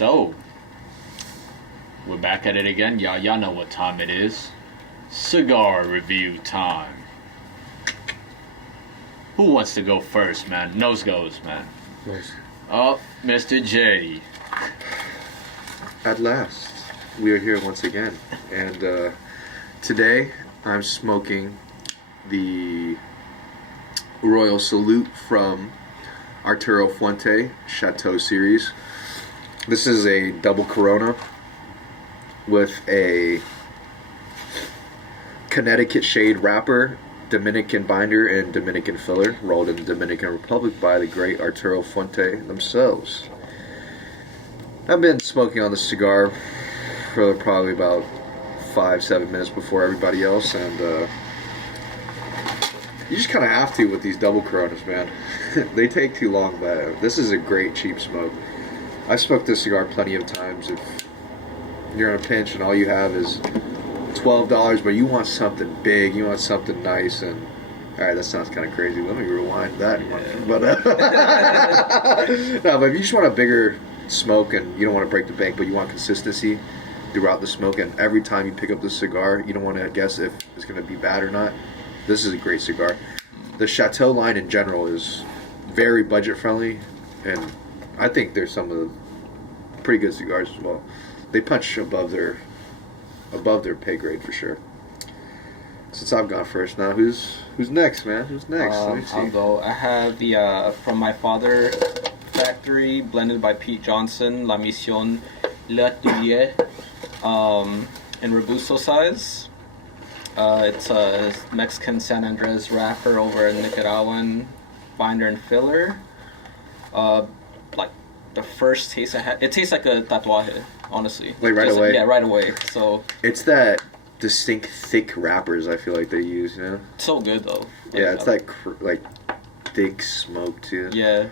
So, we're back at it again. Y'all know what time it is. Cigar review time. Who wants to go first, man? Nose goes, man. Nice. Oh, Mr. J. At last, we are here once again. And today, I'm smoking the Royal Salute from Arturo Fuente Chateau series. This is a double Corona with a Connecticut shade wrapper, Dominican binder, and Dominican filler, rolled in the Dominican Republic by the great Arturo Fuente themselves. I've been smoking on this cigar for probably about 5-7 minutes before everybody else, and you just kind of have to with these double Coronas, man. They take too long, but this is a great cheap smoke. I've smoked this cigar plenty of times. If you're in a pinch and all you have is $12, but you want something big, you want something nice, and alright, that sounds kind of crazy. Let me rewind that. Yeah. But no, but if you just want a bigger smoke and you don't want to break the bank, but you want consistency throughout the smoke, and every time you pick up the cigar, you don't want to guess if it's going to be bad or not. This is a great cigar. The Chateau line in general is very budget friendly, and I think there's some of the pretty good cigars as well. They punch above their pay grade for sure. Since I've gone first now, who's next, man? Who's next? Let me see. I'll go. I have the From My Father factory, blended by Pete Johnson, La Mision du L'Atelier, in Robusto size. It's a Mexican San Andres wrapper over a Nicaraguan binder and filler. Like the first taste I had, it tastes like a tatuaje, honestly. Like right away? Yeah, right away. So it's that distinct thick wrappers I feel like they use, you know? So good though. Yeah, it's like thick smoke too. Yeah.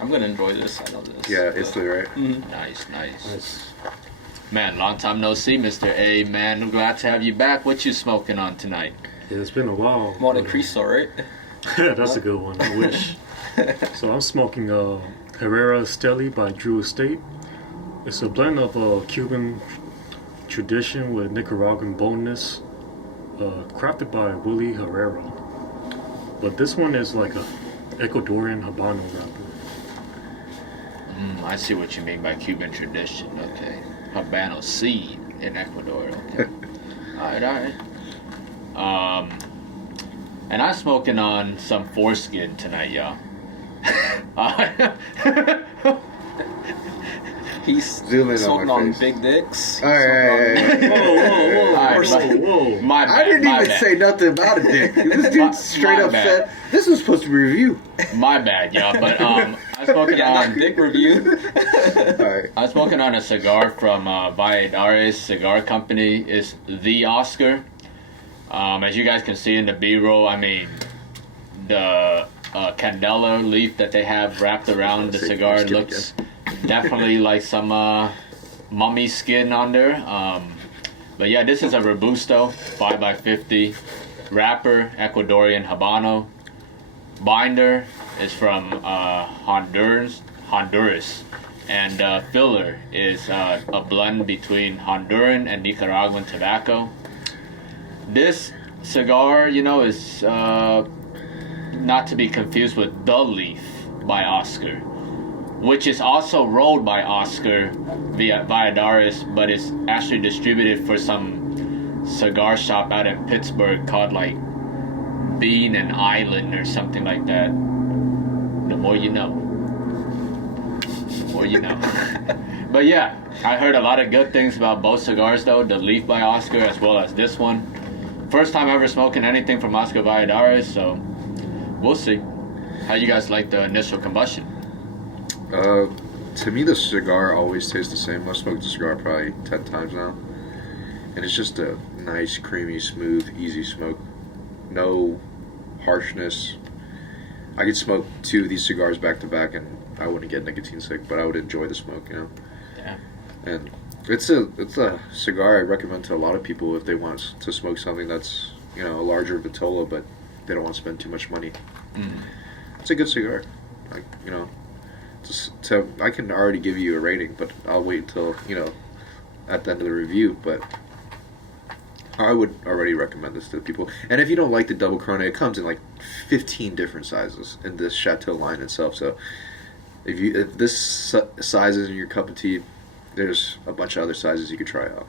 I'm gonna enjoy this. I know this. Yeah, it's the right. Mm-hmm. Nice. Man, long time no see, Mr. A. Man, I'm glad to have you back. What you smoking on tonight? Yeah, it's been a while. Monte Cristo, right? Yeah, that's a good one. I wish. So I'm smoking Herrera Esteli by Drew Estate. It's a blend of Cuban tradition with Nicaraguan boldness, crafted by Willy Herrera. But this one is like a Ecuadorian Habano wrapper. I see what you mean by Cuban tradition. Okay. Habano seed in Ecuador. Okay. Alright. And I'm smoking on some foreskin tonight, y'all. He's smoking on big dicks. Alright. Whoa. My bad, I didn't even say nothing about a dick. This dude straight up said, this was supposed to be a review. My bad, y'all. But I'm smoking on dick review. Alright. I'm smoking on a cigar from Valladares Cigar Company. It's the Oscar. As you guys can see in the B-roll, I mean, the candela leaf that they have wrapped around the cigar looks definitely like some mummy skin on there. But yeah, this is a Robusto 5x50 wrapper, Ecuadorian Habano. Binder is from Honduras, and filler is a blend between Honduran and Nicaraguan tobacco. This cigar, is not to be confused with The Leaf by Oscar, which is also rolled by Oscar via Valladares, but it's actually distributed for some cigar shop out in Pittsburgh called like Bean and Island or something like that. The more you know. The more you know. But yeah, I heard a lot of good things about both cigars though, The Leaf by Oscar as well as this one. First time ever smoking anything from Oscar Valladares, so we'll see. How you guys like the initial combustion? To me, the cigar always tastes the same. I've smoked the cigar probably 10 times now. And it's just a nice, creamy, smooth, easy smoke. No harshness. I could smoke 2 of these cigars back to back and I wouldn't get nicotine sick, but I would enjoy the smoke, Yeah. And it's a cigar I recommend to a lot of people if they want to smoke something that's, a larger vitola, but they don't want to spend too much money. It's a good cigar. So I can already give you a rating, but I'll wait until at the end of the review. But I would already recommend this to people. And if you don't like the double Corona, it comes in like 15 different sizes in this Chateau line itself. So if this size isn't your cup of tea, there's a bunch of other sizes you could try out.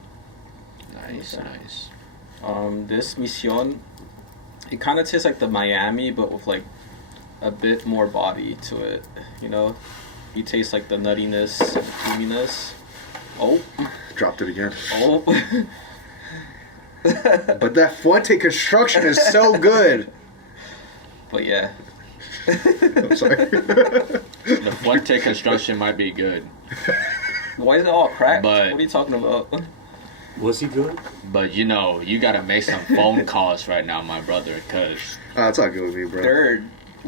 Nice, nice. This Mision, it kind of tastes like the Miami, but with like a bit more body to it. You taste like the nuttiness and creaminess. Oh, dropped it again. Oh. But that Fuente construction is so good. But yeah. I'm sorry. The Fuente construction might be good. Why is it all cracked? But what are you talking about? Was he good? But you gotta make some phone calls right now, my brother, because It's all good with me, bro. They're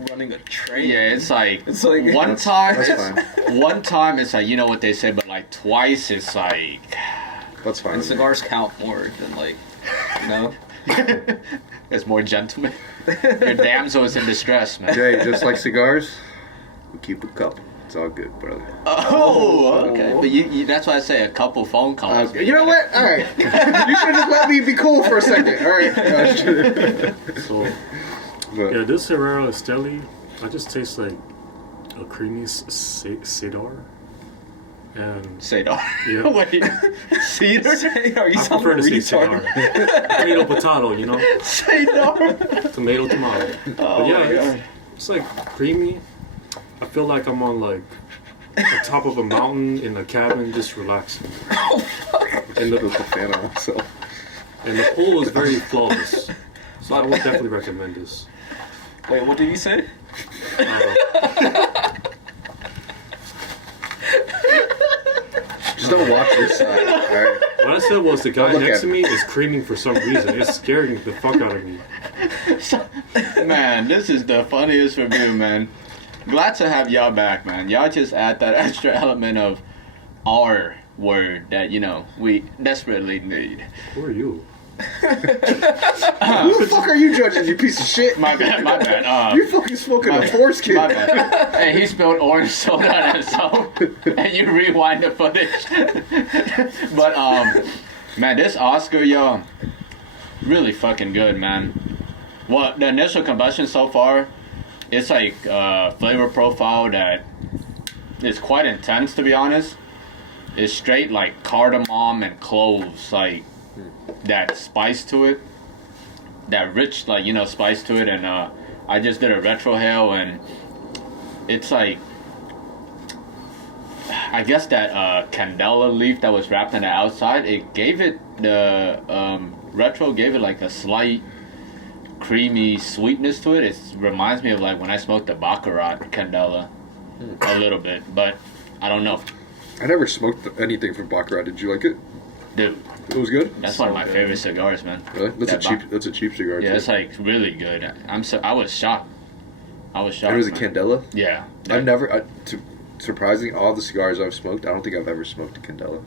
running a train. yeah, it's like It's like one time. That's One time it's like what they say, but like twice it's like. That's fine. And cigars count more than It's more gentleman. Your damsel is in distress, man. Jay, just like cigars, we keep a couple. It's all good, brother. Oh, okay. But you that's why I say a couple phone calls. You know what? All right. You should have let me be cool for a second. All right. So, yeah, this Herrera Esteli, I just taste like a creamy cedar. And Cedar. Yeah. Wait. Cedar? Are you I prefer to say cigar. Tomato, potato, Cedar. Tomato, tomato. But yeah, it's like creamy. I feel like I'm on like the top of a mountain in a cabin, just relaxing. And the fan on myself. And the pool is very flawless. So I would definitely recommend this. Wait, what did you say? Just don't watch this side. All right. What I said was the guy Look next at to me is screaming for some reason. It's scaring the fuck out of me. Man, this is the funniest review, man. Glad to have y'all back, man. Y'all just add that extra element of our word that, we desperately need. Who are you? Who the fuck are you judging, you piece of shit? My bad. You fucking smoking a foreskin. My bad. Hey, he spilled orange soda on himself, and you rewind the footage. But, man, this Oscar, really fucking good, man. Well, the initial combustion so far, it's like flavor profile that is quite intense, to be honest. It's straight like cardamom and cloves, like that spice to it, that rich spice to it. And I just did a retrohale, and it's like, I guess that candela leaf that was wrapped on the outside, it gave it the retro gave it like a slight creamy sweetness to it. It reminds me of like when I smoked the Baccarat candela a little bit, but I don't know. I never smoked anything from Baccarat. Did you like it? Dude, it was good. That's one of my favorite cigars, man. Really? That's a cheap cigar. Yeah, too. it's like really good. I was shocked. And it was a candela. Yeah. I've never. Surprisingly, all the cigars I've smoked, I don't think I've ever smoked a candela.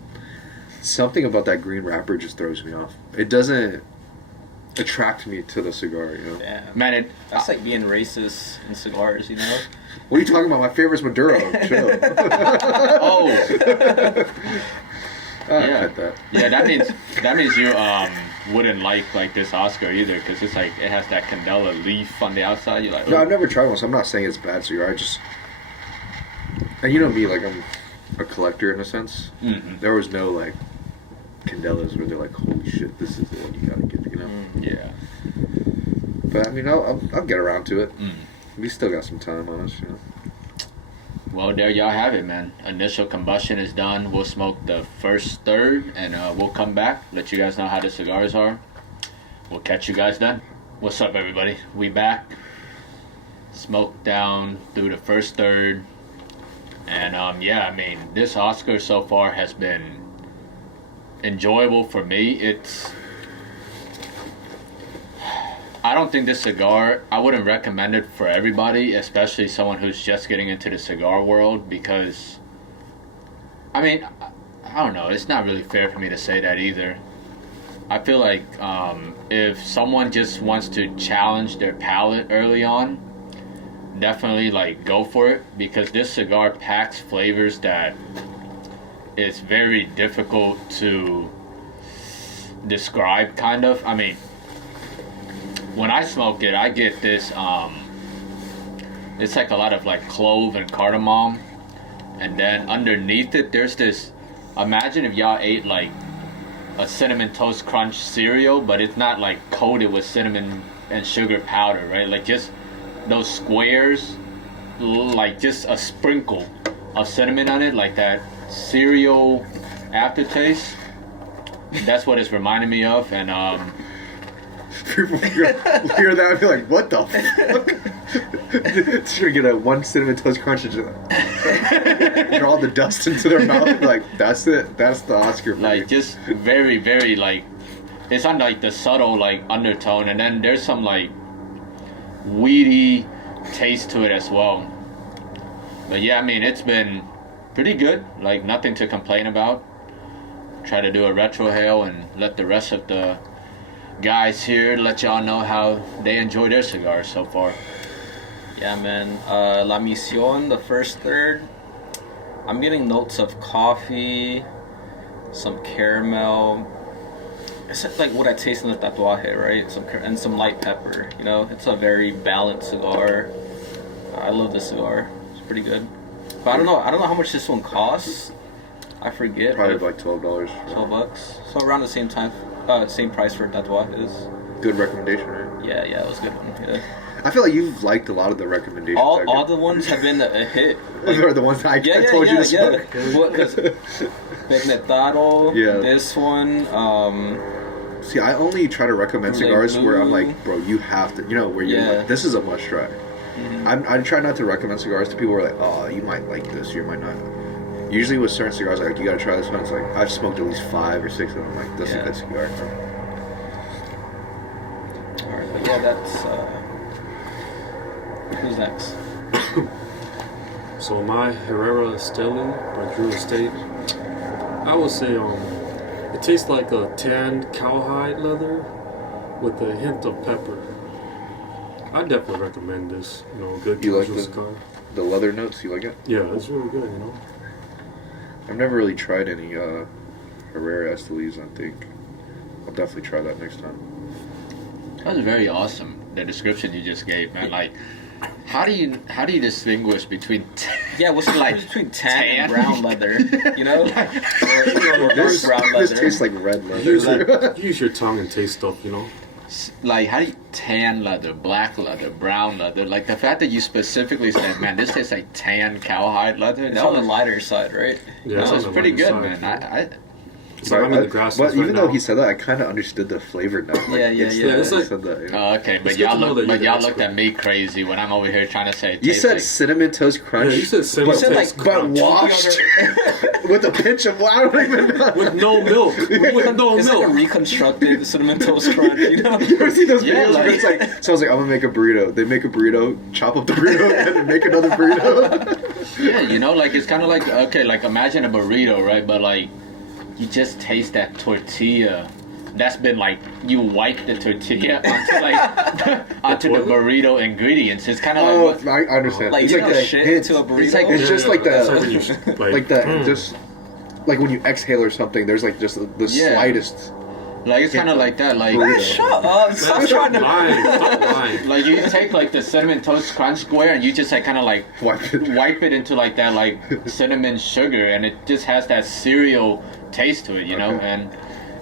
Something about that green wrapper just throws me off. It doesn't attract me to the cigar, Yeah. Man, That's like being racist in cigars, What are you talking about? My favorite's Maduro. Chill. Oh. Yeah. Cut that. Yeah, that means you wouldn't like this Oscar either, because it's like it has that candela leaf on the outside. You're like, No, I've never tried one, so I'm not saying it's a bad cigar. And you know me, like I'm a collector in a sense. Mm-hmm. There was no like candelas where they're like, holy shit, this is the one you gotta get, Yeah. But I mean, I'll get around to it. Mm. We still got some time on us, Well, there y'all have it, man. Initial combustion is done. We'll smoke the first third, and we'll come back, let you guys know how the cigars are. We'll catch you guys then. What's up, everybody? We back. Smoked down through the first third. And, yeah, I mean, this Oscar so far has been enjoyable for me. I don't think this cigar, I wouldn't recommend it for everybody, especially someone who's just getting into the cigar world, because, I mean, I don't know, it's not really fair for me to say that either. I feel like if someone just wants to challenge their palate early on, definitely like go for it, because this cigar packs flavors that it's very difficult to describe, kind of. I mean, when I smoke it, I get this it's like a lot of like clove and cardamom, and then underneath it there's this, imagine if y'all ate like a cinnamon toast crunch cereal, but it's not like coated with cinnamon and sugar powder, right? Like just those squares, like just a sprinkle of cinnamon on it, like that cereal aftertaste. That's what it's reminding me of. And People hear that and be like, what the fuck? Just gonna get a one cinnamon toast crunch and just draw all the dust into their mouth and be like, that's it. That's the Oscar for like you. just very, very like, it's on like the subtle like undertone, and then there's some like weedy taste to it as well. But yeah, I mean, it's been pretty good. Like nothing to complain about. Try to do a retro hail and let the rest of the guys here let y'all know how they enjoy their cigars so far. Yeah, man. La Mision, the first third, I'm getting notes of coffee, some caramel. It's like what I taste in the tatuaje, right? And some light pepper. You know, it's a very balanced cigar. I love this cigar. It's pretty good. But I don't know how much this one costs. I forget. Probably right? like $12. $12. So around the same time, same price for tatuajes. Good recommendation, right? Yeah, it was a good one. Yeah. I feel like you've liked a lot of the recommendations. All the ones have been a hit. Like, are the ones that I told you to smoke. Pegnetado, Yeah. this one. See, I only try to recommend cigars where I'm like, bro, you have to, where you're Yeah. like, this is a must try. I try not to recommend cigars to people who are like, oh, you might like this, you might not. Usually with certain cigars, like, you gotta try this one. It's like, I've smoked at least 5 or 6 of them. Like, this is a good cigar. Alright, but yeah, that's. Who's next? So my Herrera Esteli by Drew Estate, I would say it tastes like a tanned cowhide leather with a hint of pepper. I definitely recommend this. Good You like casual cigar. the leather notes? You like it? Yeah, it's really good. I've never really tried any Herrera Estelis, I think. I'll definitely try that next time. That was very awesome, the description you just gave, man. Like, how do you distinguish between What's the difference between tan and brown leather? You know, or This brown leather. tastes like red leather. Use your tongue and taste stuff. like, how do you tan leather, black leather, brown leather? Like, the fact that you specifically said, man, this tastes like tan cowhide leather. It's on the lighter side, right? Yeah, That was pretty good, side. man. It's like I'm in the grass. But even right though now. he said that, I kind of understood the flavor note. Like, Yeah. It's like- said that, Okay, but It's good to know that you're y'all the looked at me crazy when I'm over here trying to say. It You tastes said like, cinnamon toast crunch. Yeah, you said cinnamon You said, toast like, but crunch. washed with a pinch of water. with no milk. With no It's milk. like a reconstructed cinnamon toast crunch, you know? You ever see those Yeah, videos where like- it's like, so I was like, I'm gonna make a burrito. They make a burrito, chop up the burrito, and then make another burrito. yeah, like it's kind of like, okay, like imagine a burrito, right? But like, you just taste that tortilla. That's been like, you wipe the tortilla onto like onto the burrito ingredients. It's kind of Oh, like what, I understand. Like, it's you like know, the shit hint. to a burrito. It's like it's just like That's like the when you like the just like when you exhale or something. There's like just the Yeah. slightest. like it's kind of like that. Like Burrito. Shut up! Stop trying to. Stop lying. like you take like the cinnamon toast crunch square and you just like kind of like wipe it into like that like cinnamon sugar, and it just has that cereal taste to it, Okay. And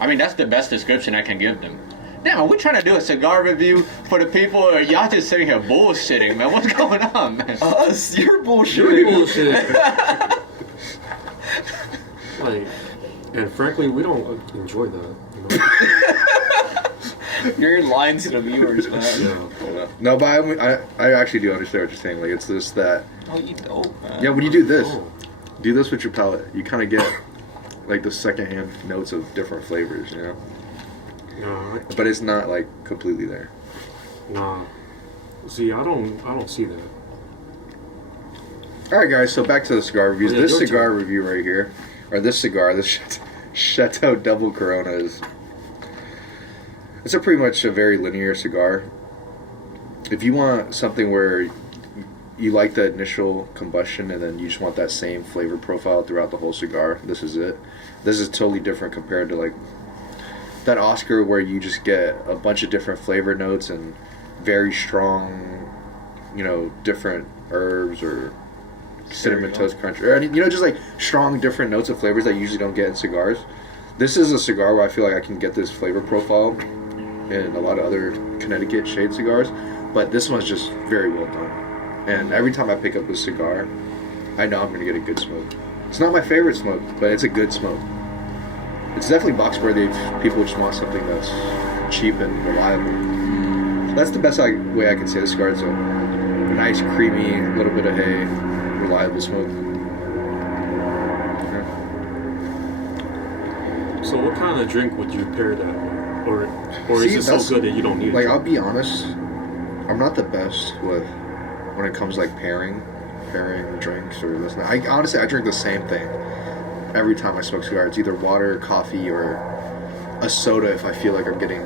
I mean, that's the best description I can give them. Damn, are we trying to do a cigar review for the people, or y'all just sitting here bullshitting, man? What's going on, man? Us, you're You're bullshitting. bullshit. Like, and frankly, we don't enjoy that. You're lying to the viewers, man. Yeah. No, but I actually do understand what you're saying. Like it's just that. Oh, you dope, man. Yeah, when you do this, Oh. do this with your palate, you kind of get like the secondhand notes of different flavors, Nah, But it's not like completely there. nah. See, I don't see that. All right, guys. So back to the cigar reviews. Yeah, This your cigar turn. review right here, or this cigar, this Chateau Double Corona is. It's a pretty much a very linear cigar. If you want something where you like the initial combustion and then you just want that same flavor profile throughout the whole cigar, this is it. This is totally different compared to like that Oscar where you just get a bunch of different flavor notes and very strong, different herbs or cinnamon toast crunch or any, just like strong different notes of flavors that you usually don't get in cigars. This is a cigar where I feel like I can get this flavor profile in a lot of other Connecticut shade cigars, but this one's just very well done. And every time I pick up this cigar, I know I'm going to get a good smoke. It's not my favorite smoke, but it's a good smoke. It's definitely box worthy if people just want something that's cheap and reliable. That's the best way I can say this cigar. It's a nice, creamy, little bit of hay, reliable smoke. Yeah. So what kind of drink would you pair that with? Or See, is it so good that you don't need it? Like, I'll be honest, I'm not the best when it comes to like pairing drinks or this. Honestly, I drink the same thing every time I smoke cigar. It's either water, coffee, or a soda if I feel like I'm getting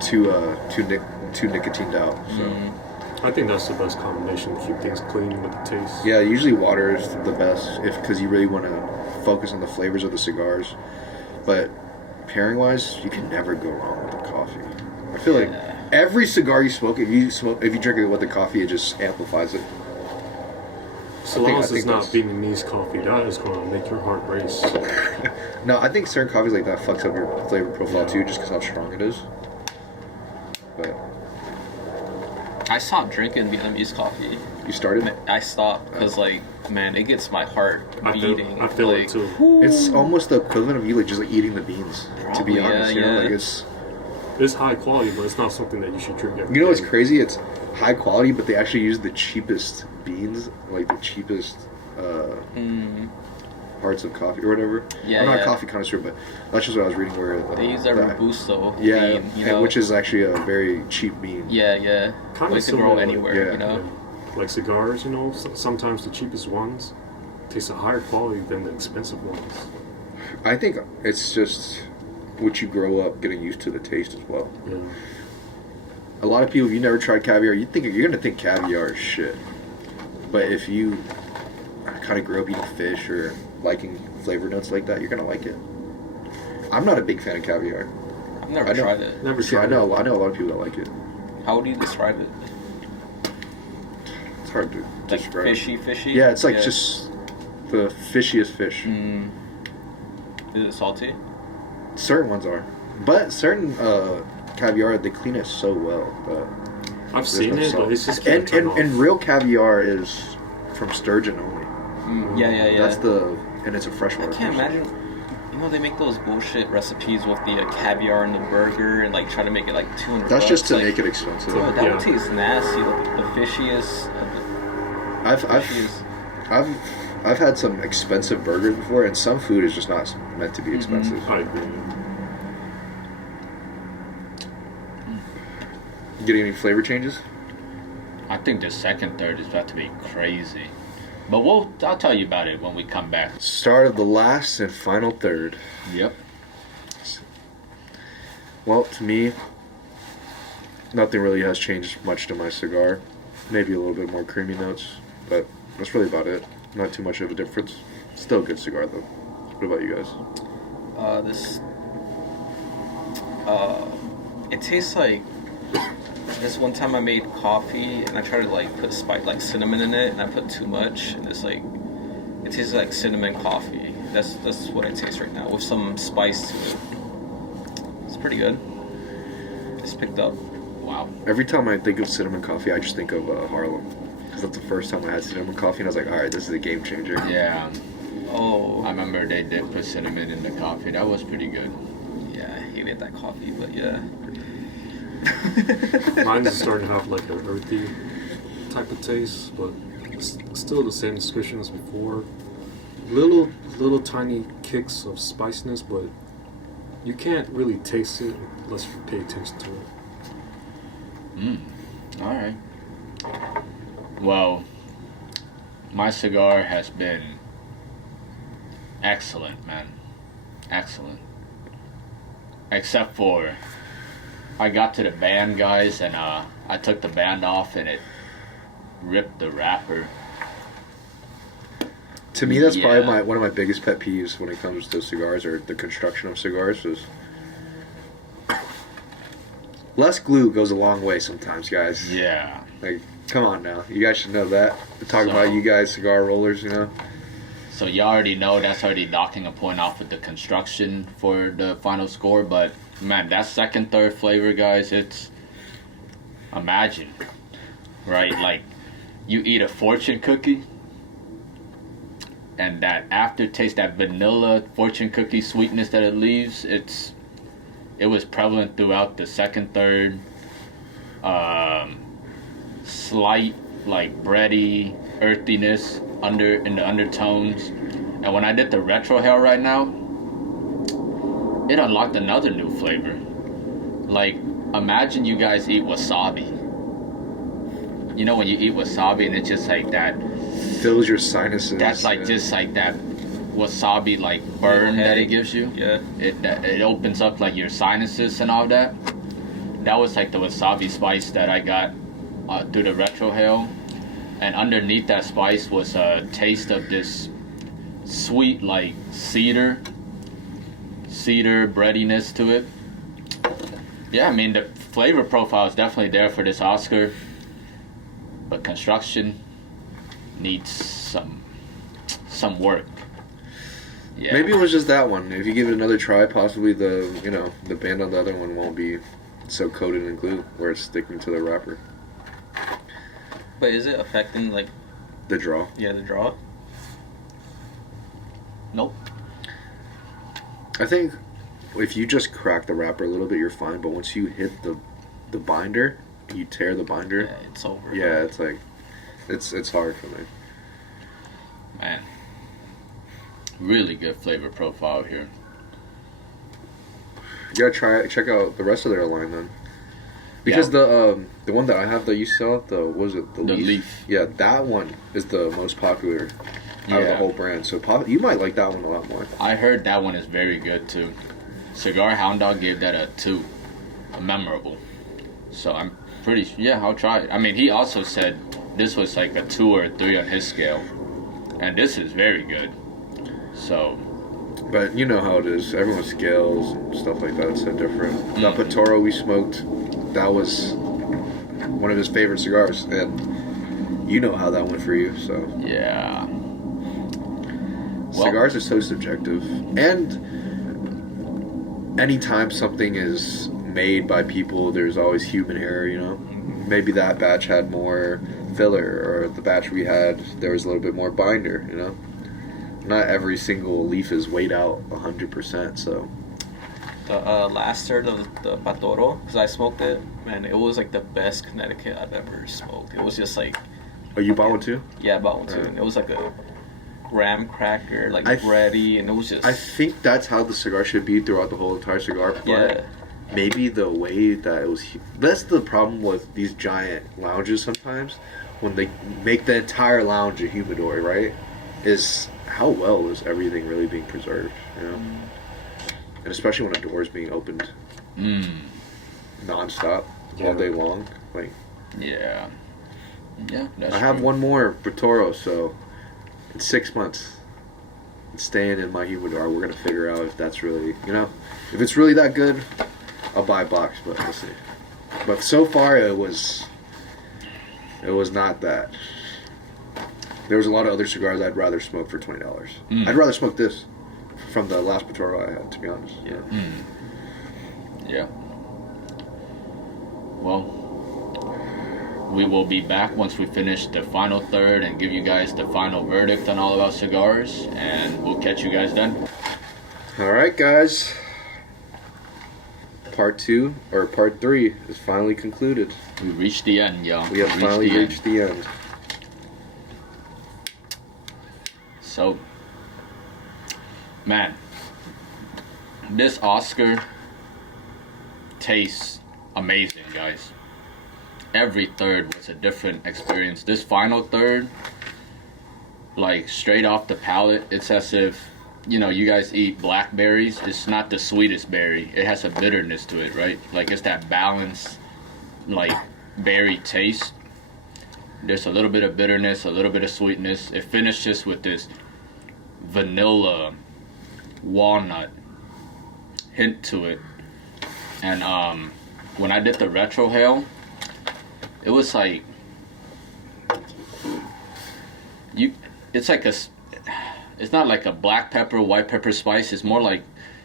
too nicotined out. So. I think that's the best combination to keep things clean with the taste. Yeah, usually water is the best because you really want to focus on the flavors of the cigars. But pairing wise, you can never go wrong with the coffee. I feel like every cigar you smoke, if you drink it with the coffee, it just amplifies it. So long as it's not Vietnamese coffee, that is going to make your heart race. No, I think certain coffees like that fucks up your flavor profile too, just because how strong it is. But I stopped drinking Vietnamese coffee. You started? I stopped because, man, it gets my heart beating. I feel it too. It's almost the equivalent of you just eating the beans. Probably, to be honest, it's high quality, but it's not something that you should drink every day. You know what's crazy? It's high quality, but they actually use the cheapest beans, like the cheapest parts of coffee or whatever. Yeah, I'm not a coffee connoisseur, but that's just what I was reading. Where they use that Robusto bean, and which is actually a very cheap bean. Yeah. Kind of to grow anywhere, Like cigars, sometimes the cheapest ones taste of higher quality than the expensive ones. I think it's just what you grow up getting used to the taste as well. Yeah. A lot of people, if you never tried caviar, you're gonna think caviar is shit. But if you kind of grow up eating fish or liking flavor notes like that, you're gonna like it. I'm not a big fan of caviar. I've never tried it. Never tried I know a lot of people that like it. How would you describe it? It's hard to describe. Fishy? Yeah, it's like just the fishiest fish. Is it salty? Certain ones are. But certain caviar, they clean it so well. I've seen it, but it's just and real caviar is from sturgeon only. Yeah. That's and it's a freshwater I can't imagine. They make those bullshit recipes with the caviar in the burger and try to make it $200. That's just to make it expensive. Bro, that would taste nasty. The fishiest. I've had some expensive burgers before, and some food is just not meant to be expensive. I agree. You getting any flavor changes? I think the second third is about to be crazy. But I'll tell you about it when we come back. Start of the last and final third. Yep. Well, to me, nothing really has changed much to my cigar. Maybe a little bit more creamy notes, but that's really about it. Not too much of a difference. Still a good cigar, though. What about you guys? It tastes like this one time I made coffee and I tried to put cinnamon in it and I put too much and it tastes like cinnamon coffee. That's what it tastes right now with some spice to it. It's pretty good. It's picked up. Wow. Every time I think of cinnamon coffee, I just think of Harlem. Because that's the first time I had cinnamon coffee and I was like, alright, this is a game changer. Yeah. Oh. I remember they did put cinnamon in the coffee. That was pretty good. Yeah, I hated that coffee, but yeah. Mine is starting to have an earthy type of taste, but it's still the same description as before. Little tiny kicks of spiciness, but you can't really taste it unless you pay attention to it. All right. Well, my cigar has been excellent, man. Excellent. Except for I got to the band, guys, and I took the band off, and it rip the wrapper. To me, that's Yeah. probably one of my biggest pet peeves when it comes to cigars, or the construction of cigars. Is less glue goes a long way sometimes, guys. Yeah. Like, come on now, you guys should know that. We're talking So- about you guys, cigar rollers, you know. So you already know that's already knocking a point off with the construction for the final score. But man, that second, third flavor, guys, it's imagine, right? Like you eat a fortune cookie, and that aftertaste, that vanilla fortune cookie sweetness that it leaves, it was prevalent throughout the second, third. Slight like bready earthiness in the undertones, and when I did the retro hair right now, it unlocked another new flavor. Like imagine you guys eat wasabi. You know when you eat wasabi and it's just like that. Fills your sinuses. That's like just like that wasabi like burn that it gives you. Yeah. It opens up like your sinuses and all that. That was like the wasabi spice that I got through the retro hail, and underneath that spice was a taste of this sweet like cedar breadiness to it. Yeah, I mean the flavor profile is definitely there for this Oscar, but construction needs some work. Yeah. Maybe it was just that one. If you give it another try, possibly the band on the other one won't be so coated in glue where it's sticking to the wrapper. But is it affecting like The draw. the draw? Nope. I think if you just crack the wrapper a little bit, you're fine. But once you hit the binder, you tear the binder. Yeah, it's over. Yeah, it's like it's hard for me. Man. Really good flavor profile here. You gotta check out the rest of their line then. Because the one that I have that you saw, the leaf? Yeah, that one is the most popular out of the whole brand. So you might like that one a lot more. I heard that one is very good too. Cigar Hound Dog gave that a 2, a memorable. So I'm pretty I'll try it. I mean, he also said this was like a 2 or a 3 on his scale, and this is very good. So. But you know how it is. Everyone's scales and stuff like that is so different. That Patoro we smoked, that was one of his favorite cigars, and you know how that went for you. So Yeah. cigars are so subjective, and anytime something is made by people, there's always human error. You know, maybe that batch had more filler, or the batch we had there was a little bit more binder. You know. Not every single leaf is weighed out 100%, so. The last third of the Patoro, because I smoked it, man, it was like the best Connecticut I've ever smoked. It was just like. Oh, you bought one too? Yeah, I bought one too. Right. And it was like a graham cracker, like I bready, and it was just. I think that's how the cigar should be throughout the whole entire cigar. But Yeah. maybe the way that it was. That's the problem with these giant lounges sometimes. When they make the entire lounge a humidor, right? Is how well is everything really being preserved, you know? And especially when a door is being opened non-stop all day long. Like, Yeah. Yeah, that's I have true. one more Patoro, so in 6 months, it's staying in my humidor. We're gonna figure out if that's really, if it's really that good, I'll buy a box, but we'll see. But so far, it was not that. There was a lot of other cigars I'd rather smoke for $20. I'd rather smoke this from the last Patoro I had, to be honest. Yeah. Yeah. Well, we will be back once we finish the final third and give you guys the final verdict on all of our cigars, and we'll catch you guys then. All right, guys. Part 2 or Part 3 is finally concluded. We reached the end, y'all. We have finally reached the end. So, man, this Oscar tastes amazing, guys. Every third was a different experience. This final third, like straight off the palate, it's as if, you guys eat blackberries. It's not the sweetest berry. It has a bitterness to it, right? Like it's that balanced, like berry taste. There's a little bit of bitterness, a little bit of sweetness. It finishes with this vanilla walnut hint to it. And when I did the retrohale, it was like it's like it's not like a black pepper, white pepper spice. It's more like,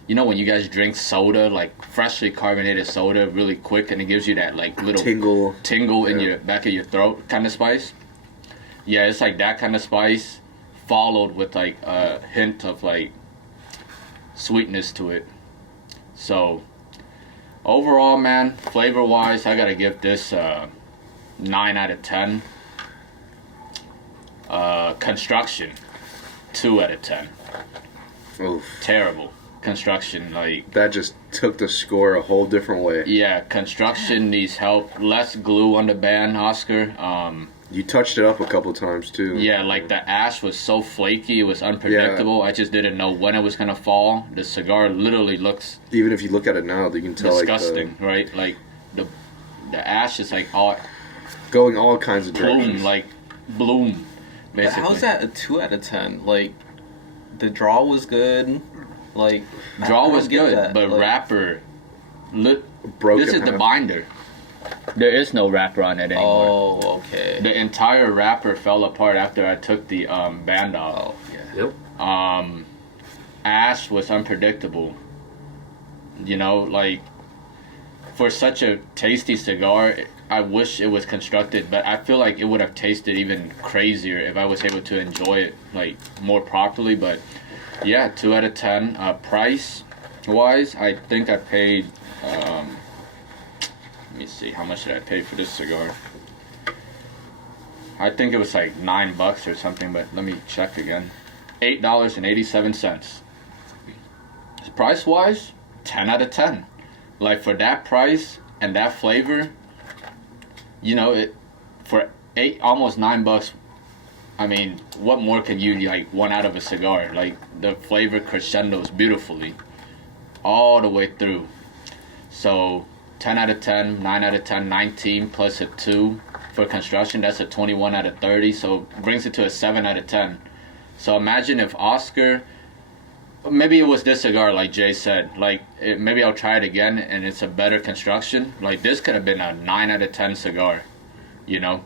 you know, when you guys drink soda, like freshly carbonated soda, really quick, and it gives you that like little tingle in your back of your throat kind of spice. Yeah, it's like that kind of spice, followed with like a hint of like sweetness to it. So overall, man, flavor wise, I gotta give this 9 out of 10. Construction, 2 out of 10. Oof. Terrible construction. Like, that just took the score a whole different way. Yeah, construction needs help. Less glue on the band, Oscar. You touched it up a couple times too. Yeah, like the ash was so flaky, it was unpredictable. I just didn't know when it was gonna fall. The cigar literally looks, even if you look at it now, you can tell disgusting, like right? Like the ash is like all going all kinds of bloom, directions. like bloom. Basically. How's that a 2 out of 10? Like, the draw was good. Like, draw was good, that. but like, wrapper, Broken this is the half. binder. There is no wrapper on it anymore. Oh, okay. The entire wrapper fell apart after I took the band off. Oh, yeah. Yep. Ash was unpredictable. You know, like, for such a tasty cigar, I wish it was constructed, but I feel like it would have tasted even crazier if I was able to enjoy it like more properly. But yeah, 2 out of 10. Price wise, I think I paid let me see, how much did I pay for this cigar? I think it was like $9 or something, but let me check again. $8.87. Price wise, 10 out of 10. Like, for that price and that flavor, you know, it for almost $9. I mean, what more can you like want out of a cigar? Like, the flavor crescendos beautifully all the way through. So 10 out of 10, 9 out of 10, 19 plus a 2 for construction. That's a 21 out of 30. So brings it to a 7 out of 10. So imagine if Oscar, maybe it was this cigar, like Jay said, like maybe I'll try it again and it's a better construction. Like, this could have been a 9 out of 10 cigar, you know,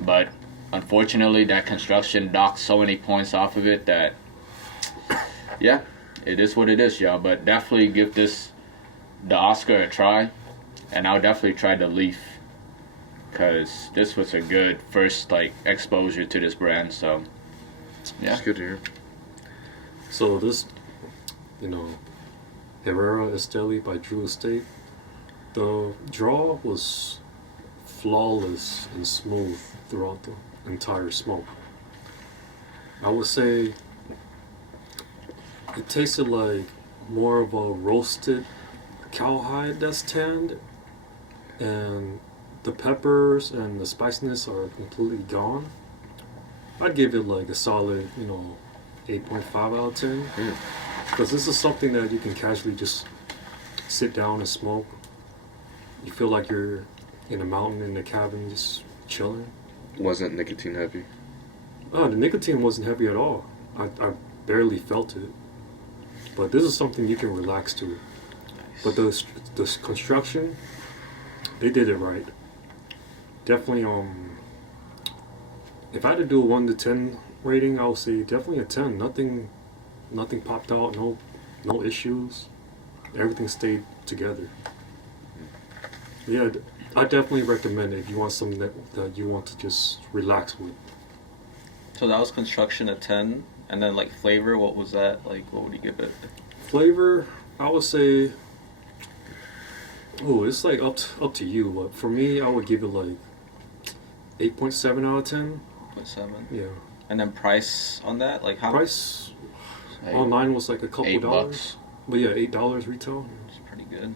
but unfortunately that construction docked so many points off of it that, yeah, it is what it is, y'all. But definitely give the Oscar a try, and I'll definitely try the Leaf, because this was a good first like exposure to this brand. So yeah, It's good to hear. So this, you know, Herrera Esteli by Drew Estate, the draw was flawless and smooth throughout the entire smoke. I would say it tasted like more of a roasted cowhide that's tanned, and the peppers and the spiciness are completely gone. I'd give it like a solid, 8.5 out of 10. Because this is something that you can casually just sit down and smoke. You feel like you're in a mountain in a cabin just chilling. Wasn't nicotine heavy? Oh, the nicotine wasn't heavy at all. I barely felt it. But this is something you can relax to. But the construction, they did it right. Definitely, if I had to do a 1 to 10 rating, I would say definitely a 10. Nothing popped out, no issues. Everything stayed together. Yeah, I definitely recommend it if you want something that you want to just relax with. So that was construction at 10, and then like flavor, what was that? Like, what would you give it? Flavor, I would say, it's like up to you. But for me, I would give it like 8.7 out of 10. 0.7. Yeah. And then price on that, like how? Price online was like a couple dollars. $8. But yeah, $8 retail. It's pretty good.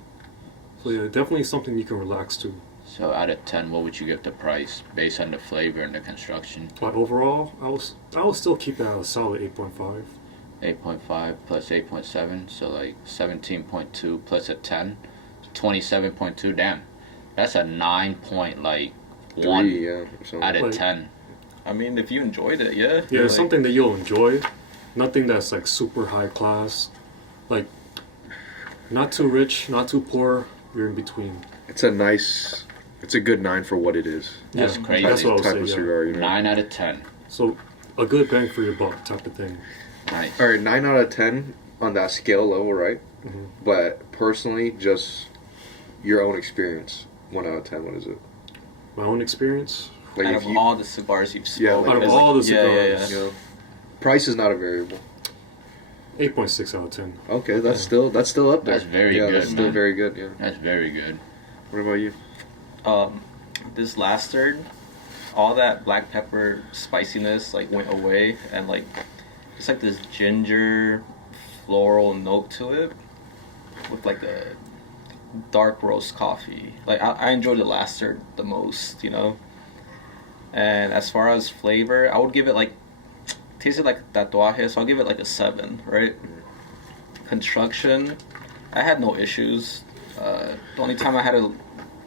So yeah, definitely something you can relax to. So out of 10, what would you give the price based on the flavor and the construction? But overall, I will still keep that a solid 8.5. 8.5 plus 8.7, so like 17.2 plus a 10, 27.2. Damn, that's a 9.1 3, yeah, or something. out of Like, 10. I mean, if you enjoyed it, yeah. Yeah, like, something that you'll enjoy. Nothing that's like super high class. Like, not too rich, not too poor. You're in between. It's a good 9 for what it is. That's Yeah, crazy. That's what I Type would of say, yeah. cigar, you know. 9 out of 10. So, a good bang for your buck type of thing. Nice. All right, 9 out of 10 on that scale level, right? Mm-hmm. But personally, just your own experience, 1 out of 10. What is it? My own experience. Like out if of you, all the cigars you've smoked. Yeah, like- Out of it's all the yeah, cigars. you know, price is not a variable. 8.6 out of 10. Okay, that's still up there. That's very yeah, good, that's still man. very good. Yeah. That's very good. What about you? This last third, all that black pepper spiciness like went away, and like it's like this ginger floral note to it with like a dark roast coffee. Like I enjoyed the last third the most, you know. And as far as flavor, I would give it like tasted like tatuaje, so I'll give it like a 7, right? Construction, I had no issues. The only time I had to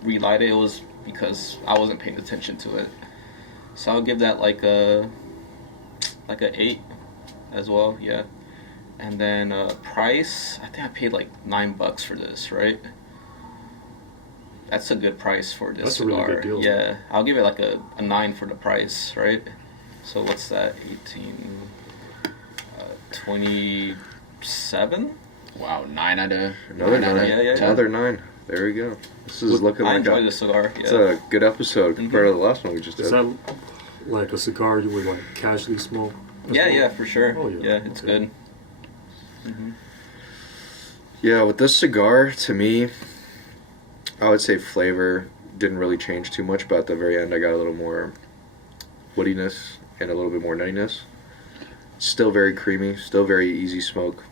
relight it was because I wasn't paying attention to it. So I'll give that like a 8 as well, yeah. And then price, I think I paid like $9 for this, right? That's a good price for this That's a really cigar. good deal. Yeah, I'll give it like a 9 for the price, right? So what's that? 18, 27? Wow, 9 out of Another 9 out 9. of Yeah, yeah, 10. Another 9. There we go. This is looking I like enjoyed the cigar. it's Yeah. a good episode compared to the last one we just Is did. that like a cigar you would like casually smoke? as Yeah, well? yeah, for sure. Oh, yeah. yeah. It's Okay. good. Yeah, with this cigar, to me, I would say flavor didn't really change too much, but at the very end I got a little more woodiness and a little bit more nuttiness. Still very creamy, still very easy smoke.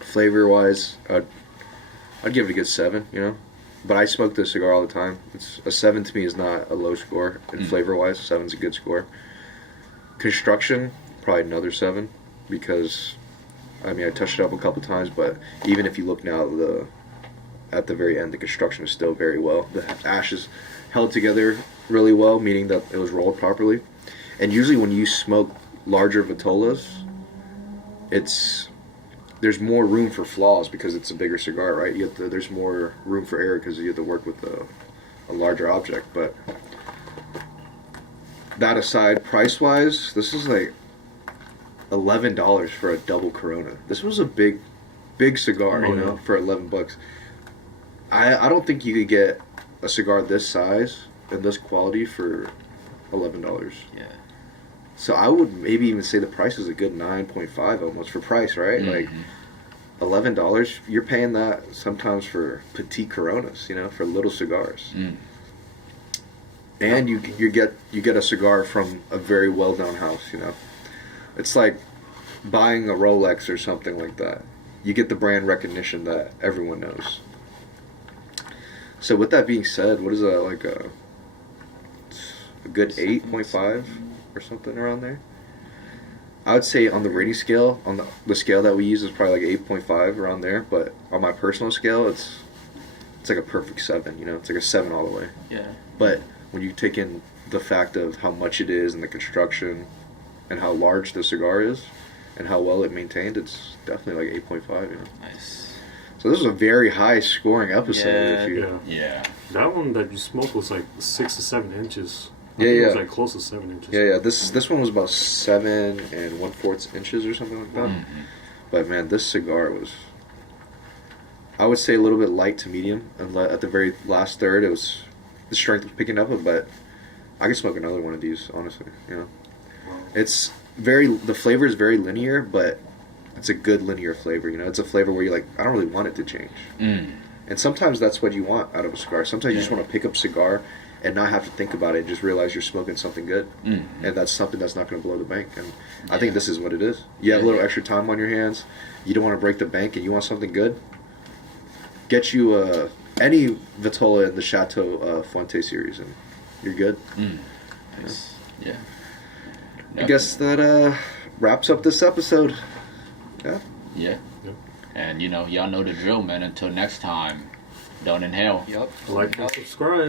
Flavor-wise, I'd give it a good 7, you know? But I smoke this cigar all the time. It's a 7 to me is not a low score, and flavor-wise, 7's a good score. Construction, probably another 7, because I mean I touched it up a couple times, but even if you look now at the very end, the construction is still very well. The ash is held together really well, meaning that it was rolled properly. And usually when you smoke larger vitolas, there's more room for flaws because it's a bigger cigar, right? There's more room for error because you have to work with a larger object. But that aside, price-wise, this is like $11 for a double Corona. This was a big cigar, you know, for $11. I don't think you could get a cigar this size and this quality for $11. Yeah. So I would maybe even say the price is a good 9.5 almost for price, right? Like $11, you're paying that sometimes for petite Coronas, you know, for little cigars. And you get a cigar from a very well-known house, you know. It's like buying a Rolex or something like that. You get the brand recognition that everyone knows. So with that being said, what is that, like a good 8.5 or something around there? I would say on the rating scale, on the scale that we use is probably like 8.5 around there, but on my personal scale, it's like a perfect 7, you know? It's like a 7 all the way. Yeah. But when you take in the fact of how much it is and the construction and how large the cigar is and how well it maintained, it's definitely like 8.5, you know? Nice. So this is a very high scoring episode. Yeah. If you, Yeah. That one that you smoked was like 6 to 7 inches. I Yeah, think yeah. It was like close to 7 inches. Yeah. This one was about 7 1/4 inches or something like that. But man, this cigar was, I would say, a little bit light to medium. And at the very last third, the strength was picking up, but I could smoke another one of these, honestly. You know, it's the flavor is very linear, but it's a good linear flavor. You know, it's a flavor where you're like, I don't really want it to change. And sometimes that's what you want out of a cigar. Sometimes you just want to pick up cigar and not have to think about it and just realize you're smoking something good. And that's something that's not going to blow the bank. And I think this is what it is. You have a little extra time on your hands. You don't want to break the bank and you want something good. Get you any Vitola in the Chateau Fuente series and you're good. Nice. Yeah. I guess that wraps up this episode. Yeah. Yeah. And y'all know the drill, man. Until next time, don't inhale. Yep. Like and subscribe.